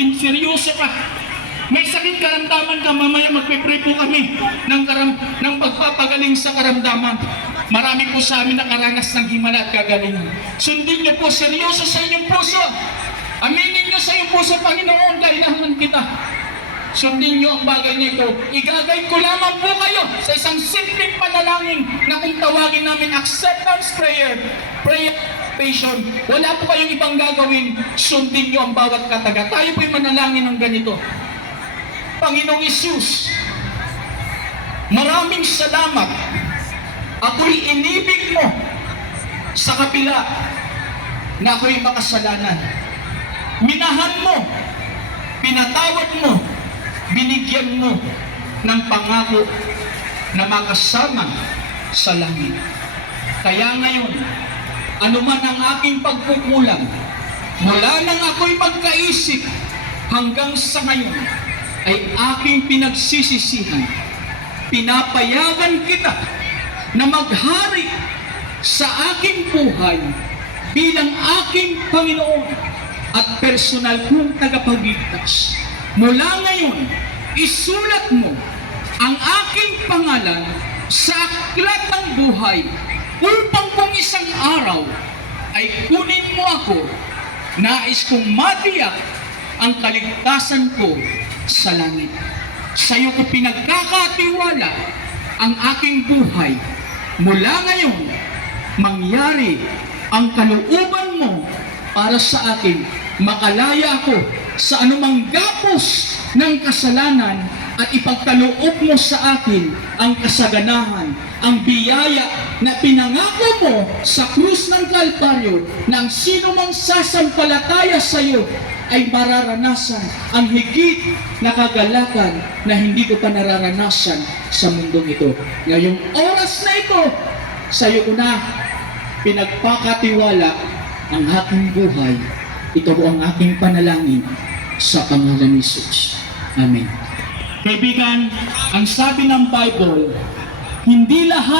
sabihin, seryoso ka. May sakit karamdaman ka, mamaya magpipray po kami ng pagpapagaling sa karamdaman. Marami po sa amin nakaranas ng himala at kagalingan. Sundin niyo po, seryoso sa inyong puso. Aminin niyo sa iyong puso, Panginoon, kailangan kita. Sundin niyo ang bagay na ito. Igagay ko lamang po kayo sa isang simpleng panalangin na kung tawagin namin acceptance prayer, prayer patient. Wala po kayong ibang gagawin. Sundin niyo ang bawat kataga. Tayo po'y manalangin ng ganito. Panginoong Isus, maraming salamat. Ako'y inibig mo sa kabila na ako'y makasalanan. Minahan mo, pinatawad mo, binigyan mo ng pangako na makasama sa langit. Kaya ngayon, anuman ang aking pagkukulang, mula nang ako'y magkaisip hanggang sa ngayon, ay aking pinagsisisihan. Pinapayagan kita na maghari sa aking buhay bilang aking Panginoon at personal kong tagapagligtas. Mula ngayon, isulat mo ang aking pangalan sa aklat ng buhay upang kung isang araw ay kunin mo ako, nais kong matiyak ang kaligtasan ko sa langit. Sa iyo ko pinagkakatiwala ang aking buhay. Mula ngayon, mangyari ang kalooban mo para sa akin. Makalaya ako sa anumang gapos ng kasalanan at ipagkaloob mo sa akin ang kasaganahan, ang biyaya na pinangako mo sa krus ng Kalbaryo na ang sino mang sasampalataya sa iyo ay mararanasan ang higit na kagalakan na hindi ko pa nararanasan sa mundong ito. Ngayong oras na ito, sa iyo ko na pinagpakatiwala ang aking buhay. Ito po ang aking panalangin sa pangalan ni Jesus. Amen. Kaibigan, ang sabi ng Bible, hindi lahat